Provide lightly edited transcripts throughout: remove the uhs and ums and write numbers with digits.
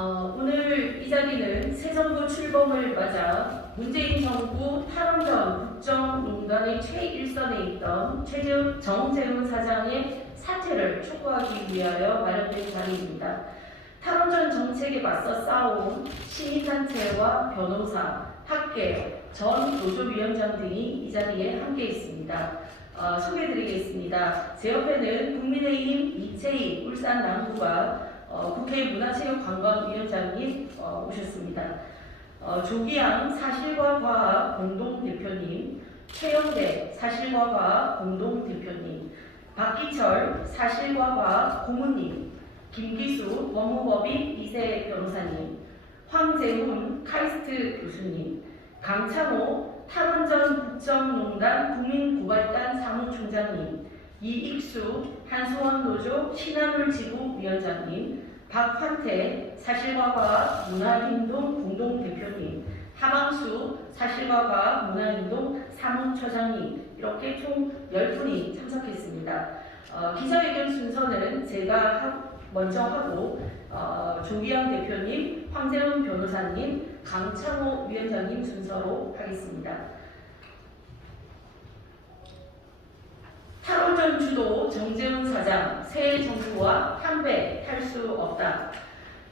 오늘 이 자리는 새 정부 출범을 맞아 문재인 정부 탈원 전 국정농단의 최일선에 있던 정재훈 사장의 사퇴를 촉구하기 위하여 마련된 자리입니다. 탈원 전 정책에 맞서 싸워온 시민단체와 변호사, 학계, 전 노조위원장 등이 이 자리에 함께 있습니다. 소개해드리겠습니다. 제 옆에는 국민의힘 이채희 울산 남구가 국회 문화체육관광위원장님 오셨습니다. 조기양 사실과 과학 공동대표님, 최영대 사실과 과학 공동대표님, 박기철 사실과 과학 고문님, 김기수 법무법인 이세 변호사님, 황재훈 카이스트 교수님, 강창호 탈원전 국정농단 국민고발단 사무총장님, 이익수 한수원노조 신한울지구 위원장님, 박환태 사실과과학 문화행동 공동대표님, 하방수 사실과과학 문화행동 사무처장님, 이렇게 총 10분이 참석했습니다. 기자회견 순서는 제가 먼저 하고 조기양 대표님, 황재훈 변호사님, 강창호 위원장님 순서로 하겠습니다. 탈원전 주도 정재훈 사장, 새 정부와 편배할 수 없다.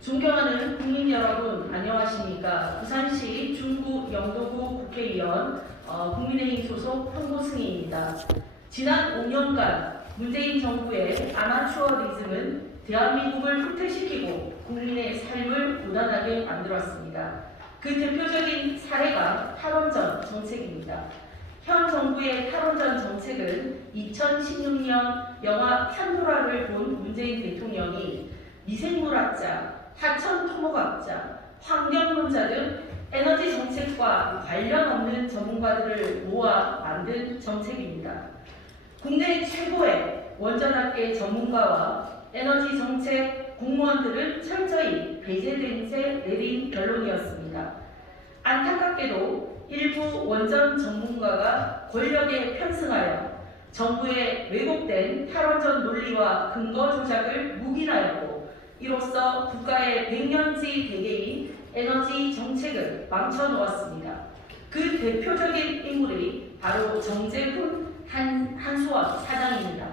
존경하는 국민 여러분, 안녕하십니까? 부산시 중구 영도구 국회의원 국민의힘 소속 황보승희입니다. 지난 5년간 문재인 정부의 아마추어리즘은 대한민국을 후퇴시키고 국민의 삶을 고단하게 만들었습니다. 그 대표적인 사례가 탈원전 정책입니다. 현 정부의 탈원전 정책은 2016년 영화 판도라를 본 문재인 대통령이 미생물학자, 하천 토목학자, 환경론자 등 에너지 정책과 관련 없는 전문가들을 모아 만든 정책입니다. 국내 최고의 원전학계 전문가와 에너지 정책 공무원들은 철저히 배제된 채 내린 결론이었습니다. 안타깝게도 일부 원전 전문가가 권력에 편승하여 정부의 왜곡된 탈원전 논리와 근거 조작을 묵인하였고, 이로써 국가의 100년지 대계인 에너지 정책을 망쳐놓았습니다. 그 대표적인 인물이 바로 정재훈 한수원 사장입니다.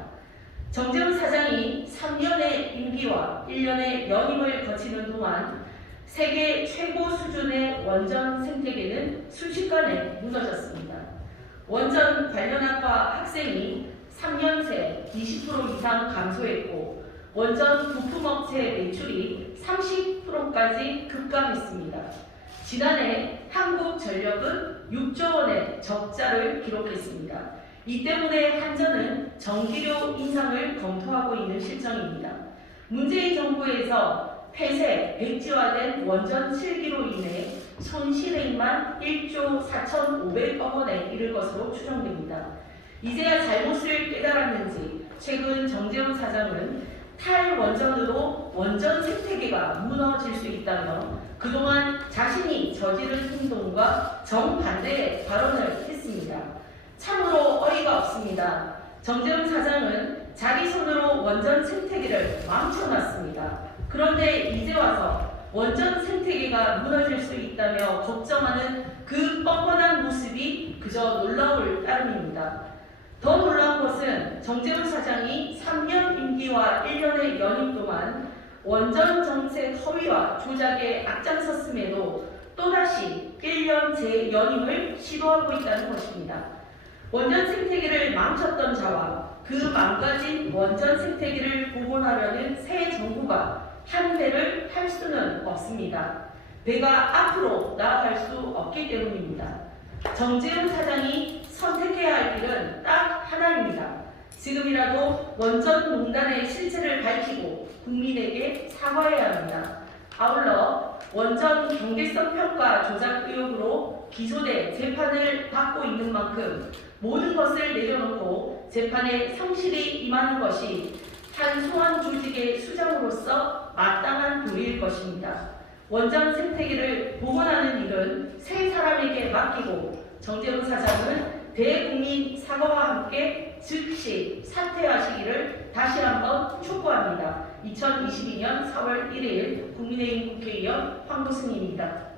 정재훈 사장이 3년의 임기와 1년의 연임을 거치는 동안 세계 최고 수준의 원전 생태계는 순식간에 무너졌습니다. 원전 관련학과 학생이 3년 새 20% 이상 감소했고, 원전 부품업체 매출이 30%까지 급감했습니다. 지난해 한국전력은 6조 원의 적자를 기록했습니다. 이 때문에 한전은 전기료 인상을 검토하고 있는 실정입니다. 문재인 정부에서 폐쇄, 백지화된 원전 7기로 인해 손실액만 1조 4,500억 원에 이를 것으로 추정됩니다. 이제야 잘못을 깨달았는지 최근 정재훈 사장은 탈원전으로 원전 생태계가 무너질 수 있다며 그동안 자신이 저지른 행동과 정반대의 발언을 했습니다. 참으로 어이가 없습니다. 정재훈 사장은 자기 손으로 원전 생태계를 망쳐놨습니다. 그런데 이제 와서 원전 생태계가 무너질 수 있다며 걱정하는 그 뻔뻔한 모습이 그저 놀라울 따름입니다. 더 놀라운 것은 정재훈 사장이 3년 임기와 1년의 연임 동안 원전 정책 허위와 조작에 앞장섰음에도 또다시 1년 재연임을 시도하고 있다는 것입니다. 원전 생태계를 망쳤던 자와 그 망가진 원전 생태계를 복원하려는 새 정부가 한 배를 탈 수는 없습니다. 배가 앞으로 나아갈 수 없기 때문입니다. 정재훈 사장이 선택해야 할 길은 딱 하나입니다. 지금이라도 원전농단의 실체를 밝히고 국민에게 사과해야 합니다. 아울러 원전 경제성 평가 조작 의혹으로 기소돼 재판을 받고 있는 만큼 모든 것을 내려놓고 재판에 성실히 임하는 것이 한수원 조직의 수장으로서 마땅한 도리일 것입니다. 원전 생태계를 복원하는 일은 세 사람에게 맡기고 정재훈 사장은 대국민 사과와 함께 즉시 사퇴하시기를 다시 한번 촉구합니다. 2022년 4월 1일 국민의힘 국회의원 황보승입니다.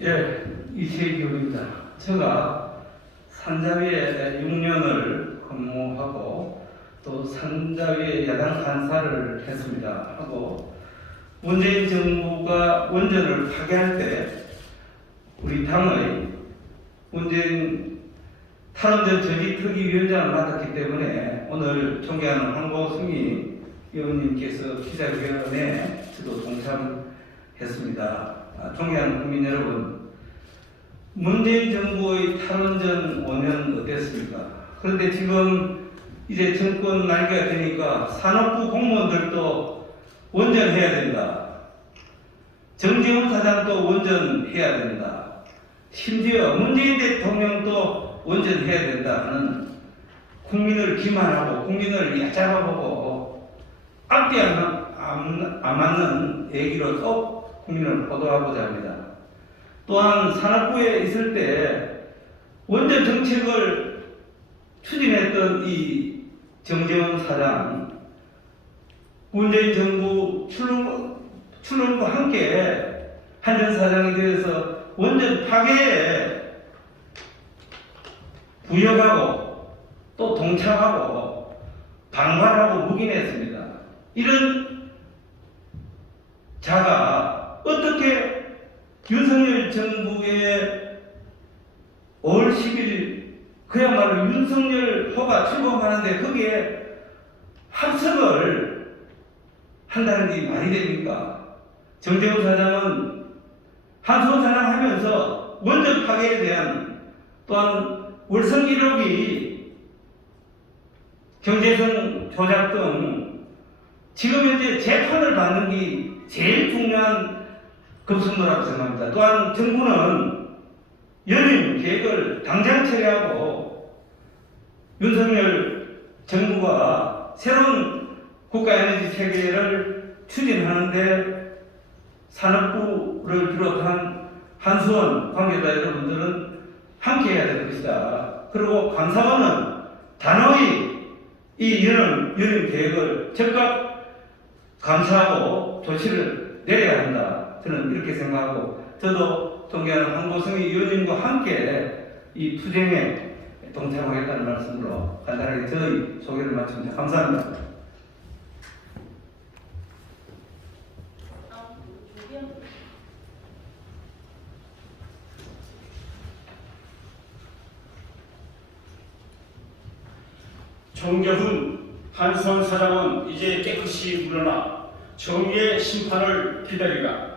예, 이세기입니다. 제가 산자위에 6년을 근무하고 또 산자위에 야당 간사를 했습니다. 하고 문재인 정부가 원전을 파괴할 때 우리 당의 문재인 탈원전 저지특위위원장을 맡았기 때문에 오늘 존경하는 황보승 의원님께서 기자회견에 저도 동참했습니다. 존경하는 국민 여러분, 문재인 정부의 탈원전 5년 어땠습니까? 그런데 지금 이제 정권 말기가 되니까 산업부 공무원들도 원전해야 된다. 정재훈 사장도 원전해야 된다. 심지어 문재인 대통령도 원전해야 된다 하는 국민을 기만하고 국민을 얕잡아보고 앞뒤 안 맞는 얘기로 또 국민을 호도하고자 합니다. 또한 산업부에 있을 때 원전 정책을 추진했던 이 정재훈 사장, 문재인 정부 출범과 함께 한전 사장에 대해서 원전 파괴에 부역하고 또 동참하고 방관하고 묵인했습니다. 이런 자가 어떻게 윤석열 정부의 5월 10일 그야말로 윤석열 호가 출범하는데 거기에 합석을 한다는 게 말이 됩니까? 정재훈 사장은 한수원 사장 하면서 원전 파괴에 대한 또한 월성 1호기 경제성 조작 등 지금 현재 재판을 받는 게 제일 중요한 급선무라고 생각합니다. 또한 정부는 연임 계획을 당장 처리하고 윤석열 정부가 새로운 국가에너지 체계를 추진하는데 산업부를 비롯한 한수원 관계자 여러분들은 함께해야 될 것이다. 그리고 감사원은 단호히 이 연임 계획을 즉각 감사하고 조치를 내려야 한다. 저는 이렇게 생각하고 저도 존경하는 황보승 의원님과 함께 이 투쟁에 동참하겠다는 말씀으로 간단하게 저희 소개를 마칩니다. 감사합니다. 정재훈 한수원 사장은 이제 깨끗이 물러나 정의의 심판을 기다리라.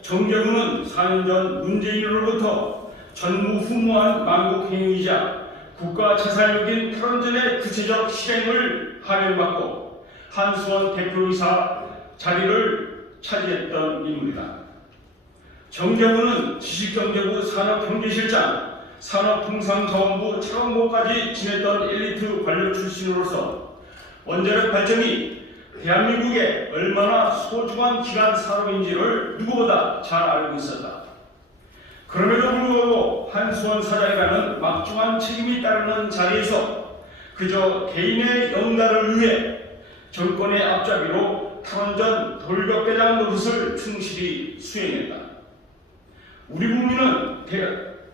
정재훈은 4년 전 문재인으로부터 전무후무한 망국행위이자 국가재산력인 탈원전의 구체적 실행을 하명받고 한수원 대표이사 자리를 차지했던 인물이다. 정재훈은 지식경제부 산업경제실장, 산업통상자원부 차관보까지 지냈던 엘리트 관료 출신으로서 원자력 발전이 대한민국에 얼마나 소중한 기간 산업인지를 누구보다 잘 알고 있었다. 그럼에도 불구하고 한수원 사장이라는 막중한 책임이 따르는 자리에서 그저 개인의 영달을 위해 정권의 앞잡이로 탈원전 돌격대장 노릇을 충실히 수행했다. 우리 국민은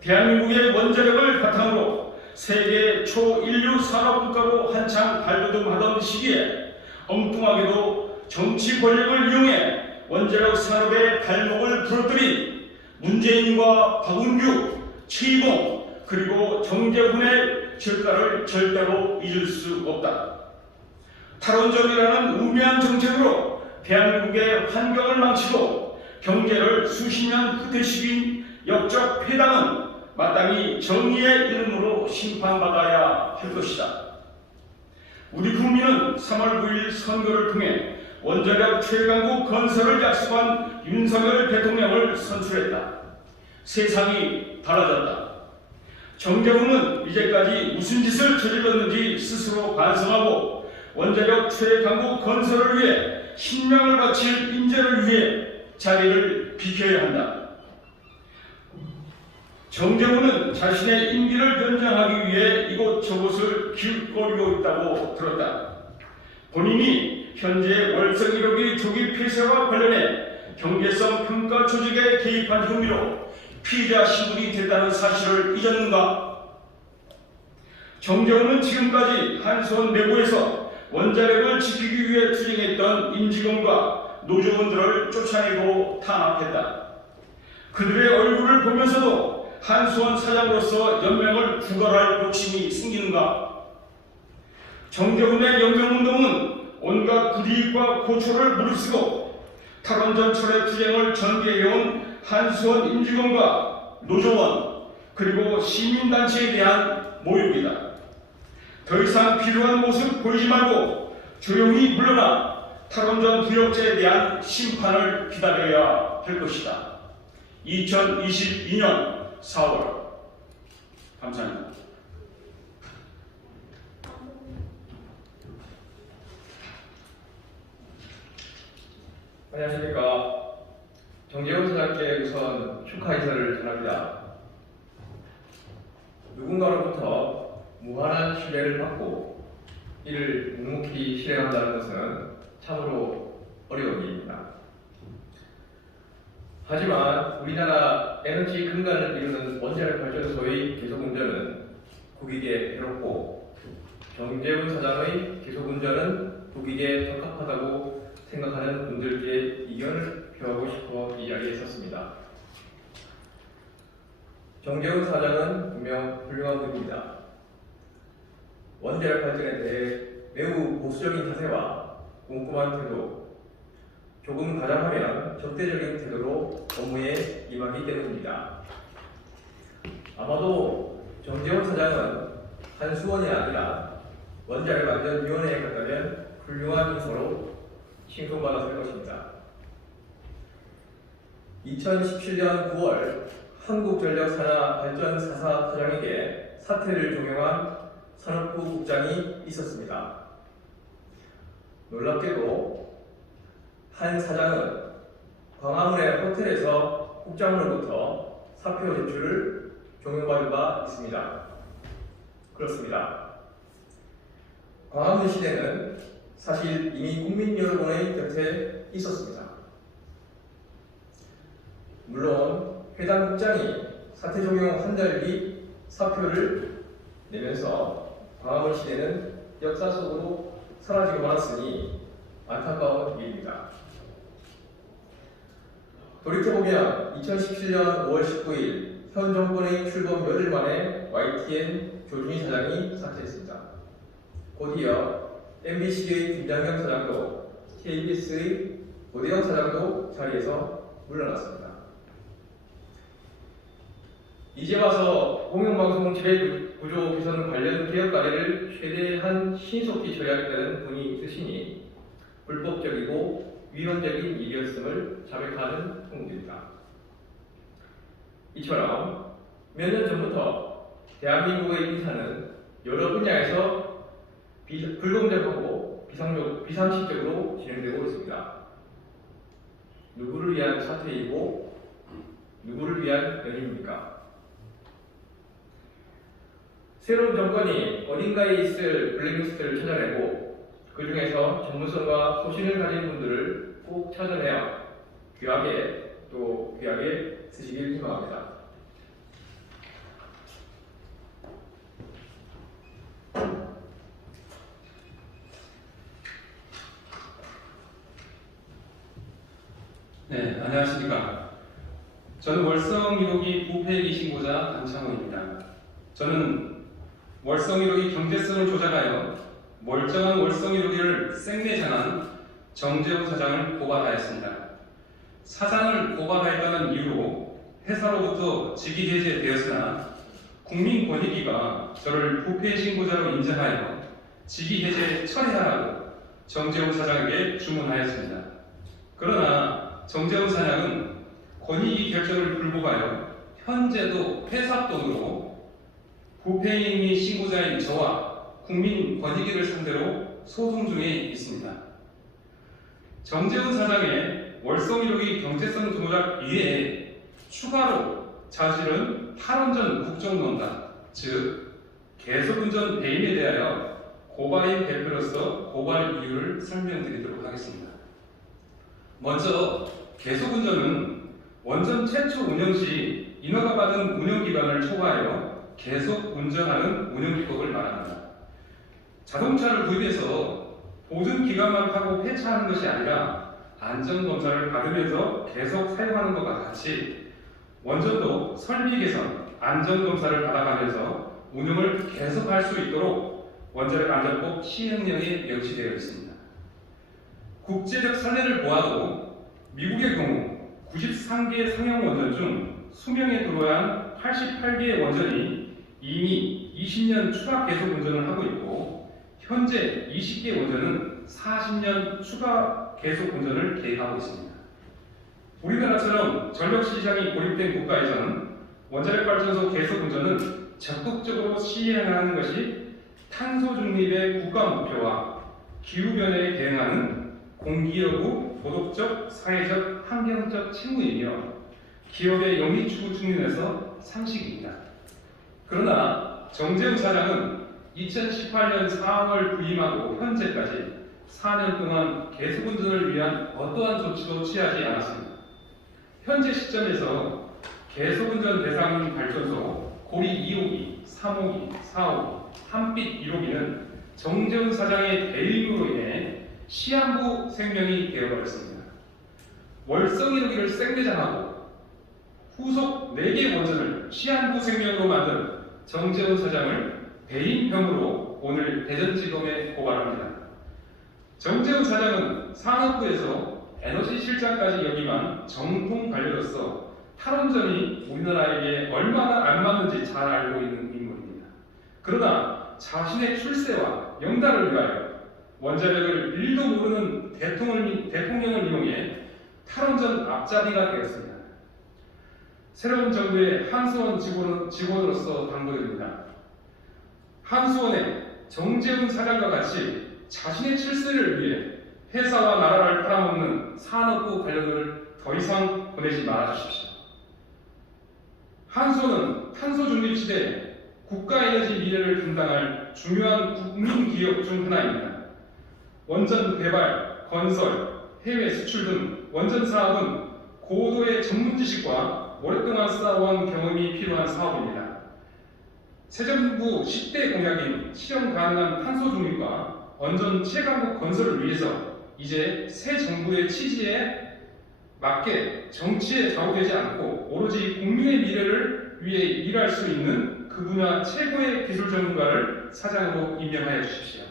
대한민국의 원자력을 바탕으로 세계 초인류 산업국가로 한창 발돋움하던 시기에 엉뚱하게도 정치 권력을 이용해 원자력 산업의 발목을 부러뜨린 문재인과 박은규, 최이봉 그리고 정재훈의 절가를 절대로 잊을 수 없다. 탈원전이라는 우매한 정책으로 대한민국의 환경을 망치고 경제를 수십 년 후퇴시킨 역적 회당은 마땅히 정의의 이름으로 심판받아야 할 것이다. 우리 국민은 3월 9일 선거를 통해 원자력 최강국 건설을 약속한 윤석열 대통령을 선출했다. 세상이 달라졌다. 정재훈은 이제까지 무슨 짓을 저질렀는지 스스로 반성하고 원자력 최강국 건설을 위해 신명을 바칠 인재를 위해 자리를 비켜야 한다. 정재훈은 자신의 임기를 연장하기 위해 이곳저곳을 기웃거리고 있다고 들었다. 본인이 현재 월성 1호기 조기 폐쇄와 관련해 경제성 평가 조직에 개입한 혐의로 피의자 신분이 됐다는 사실을 잊었는가? 정재훈은 지금까지 한수원 내부에서 원자력을 지키기 위해 투쟁했던 임직원과 노조원들을 쫓아내고 탄압했다. 그들의 얼굴을 보면서도 한수원 사장으로서 연명을 구걸할 욕심이 생기는가? 정재훈의 연명운동은 온갖 불이익과 고초를 무릅쓰고 탈원전철의 투쟁을 전개해온 한수원 임직원과 노조원 그리고 시민단체에 대한 모욕이다. 더 이상 필요한 모습 보이지 말고 조용히 물러나 탈원전 부역자에 대한 심판을 기다려야 할 것이다. 2022년 4월. 감사합니다. 안녕하십니까. 정재훈 사장께 우선 축하 인사를 전합니다. 누군가로부터 무한한 신뢰를 받고 이를 묵묵히 실행한다는 것은 참으로 어려운 일입니다. 하지만 우리나라 에너지 근간을 이루는 원자력 발전소의 계속운전은 국익에 해롭고 정재훈 사장의 계속운전은 국익에 적합하다고 생각하는 분들께 이견을 표하고 싶어 이 자리에 섰습니다. 정재훈 사장은 분명 훌륭한 분입니다. 원자력 발전에 대해 매우 보수적인 자세와 꼼꼼한 태도, 조금 가장하면 적대적인 태도로 업무에 임하기 때문입니다. 아마도 정재훈 사장은 한수원이 아니라 원자력안전위원회에 갔다면 훌륭한 인사로 칭송받았을 것입니다. 2017년 9월 한국전력 산하발전 4사 사장에게 사퇴를 종용한 산업부 국장이 있었습니다. 놀랍게도 한 사장은 광화문의 호텔에서 국장으로부터 사표 제출을 종용받은 바 있습니다. 그렇습니다. 광화문 시대는 사실 이미 국민 여러분의 곁에 있었습니다. 물론 해당 국장이 사퇴 종용 한 달 뒤 사표를 내면서 광화문 시대는 역사 속으로 사라지고 말았으니 안타까운 일입니다. 돌이켜보면 2017년 5월 19일 현 정권의 출범 열흘 만에 YTN 조준희 사장이 사퇴했습니다. 곧이어 MBC의 김장겸 사장도 KBS의 오대영 사장도 자리에서 물러났습니다. 이제 와서 공영방송 지배구조 개선 관련 개혁 과제를 최대한 신속히 처리하겠다는 분이 있으시니 불법적이고 위헌적인 일이었음을 자백하는 통보입니다. 이처럼 몇 년 전부터 대한민국의 인사는 여러 분야에서 불공정하고 비상식적으로 진행되고 있습니다. 누구를 위한 사태이고 누구를 위한 연임입니까? 새로운 정권이 어딘가에 있을 블랙리스트를 찾아내고 그 중에서 전문성과 소신을 가진 분들을 꼭 찾아내어 귀하게 또 귀하게 쓰시길 희망합니다. 네, 안녕하십니까. 저는 월성 1호기 부폐기 신고자 안창호입니다. 저는 월성 1호기 경제성을 조작하여 멀쩡한 월성 1호기를 생매장한 정재훈 사장을 고발하였습니다. 사장을 고발하였다는 이유로 회사로부터 직위 해제되었으나 국민권익위가 저를 부패 신고자로 인정하여 직위 해제 처리하라고 정재훈 사장에게 주문하였습니다. 그러나 정재훈 사장은 권익위 결정을 불복하여 현재도 회사 돈으로 부패행위 신고자인 저와 국민 권익위를 상대로 소송 중에 있습니다. 정재훈 사장의 월성 1호기 경제성 조작 이외에 추가로 자질은 탈원전 국정농단, 즉 계속운전 배임에 대하여 고발인 대표로서 고발 이유를 설명드리도록 하겠습니다. 먼저 계속운전은 원전 최초 운영 시 인허가 받은 운영기관을 초과하여 계속 운전하는 운영기법을 말합니다. 자동차를 구입해서 보증 기간만 타고 폐차하는 것이 아니라 안전검사를 받으면서 계속 사용하는 것과 같이 원전도 설비 개선, 안전검사를 받아가면서 운영을 계속할 수 있도록 원자력안전법 시행령에 명시되어 있습니다. 국제적 선례를 보아도 미국의 경우 93개 상용 원전 중 수명에 들어야 한 88개의 원전이 이미 20년 추가 계속 운전을 하고 있고 현재 20개 원전은 40년 추가 계속 운전을 계획하고 있습니다. 우리나라처럼 전력 시장이 고립된 국가에서는 원자력 발전소 계속 운전은 적극적으로 시행하는 것이 탄소 중립의 국가 목표와 기후 변화에 대응하는 공기여부, 도덕적, 사회적, 환경적 책무이며 기업의 영리 추구 측면에서 상식입니다. 그러나 정재훈 사장은 2018년 4월 부임하고 현재까지 4년 동안 계속운전을 위한 어떠한 조치도 취하지 않았습니다. 현재 시점에서 계속운전 대상인 발전소 고리 2호기, 3호기, 4호기, 한빛 1호기는 정재훈 사장의 대임으로 인해 시한부 생명이 되어버렸습니다. 월성 1호기를 생매장하고 후속 4개 원전을 시한부 생명으로 만든 정재훈 사장을 배임 혐의로 오늘 대전지검에 고발합니다. 정재훈 사장은 산업부에서 에너지 실장까지 역임한 정통 관료로서 탈원전이 우리나라에게 얼마나 안 맞는지 잘 알고 있는 인물입니다. 그러나 자신의 출세와 영달을 위하여 원자력을 1도 모르는 대통령을 이용해 탈원전 앞잡이가 되었습니다. 새로운 정부의 한수원 직원으로서 당부드립니다. 한수원의 정재훈 사장과 같이 자신의 출세를 위해 회사와 나라를 팔아먹는 산업부 관료들을 더 이상 보내지 말아주십시오. 한수원은 탄소 중립 시대에 국가 에너지 미래를 담당할 중요한 국민 기업 중 하나입니다. 원전 개발, 건설, 해외 수출 등 원전 사업은 고도의 전문 지식과 오랫동안 쌓아온 경험이 필요한 사업입니다. 새 정부 10대 공약인 실현 가능한 탄소 중립과 원전 최강국 건설을 위해서 이제 새 정부의 취지에 맞게 정치에 좌우되지 않고 오로지 국민의 미래를 위해 일할 수 있는 그 분야 최고의 기술 전문가를 사장으로 임명하여 주십시오.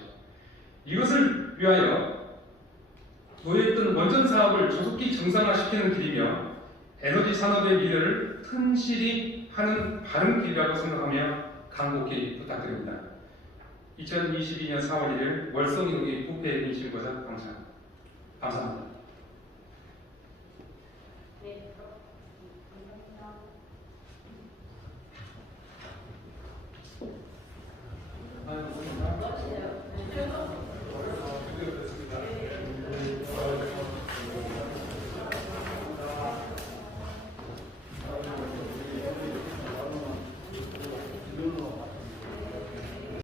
이것을 위하여 놓여있던 원전 사업을 조속히 정상화시키는 길이며 에너지 산업의 미래를 튼실히 하는 바른 길이라고 생각하며 간곡히 부탁드립니다. 2022년 4월 1일 월성 1호기 부패 인신고사 감사합니다. 네, 감사합니다. 아유,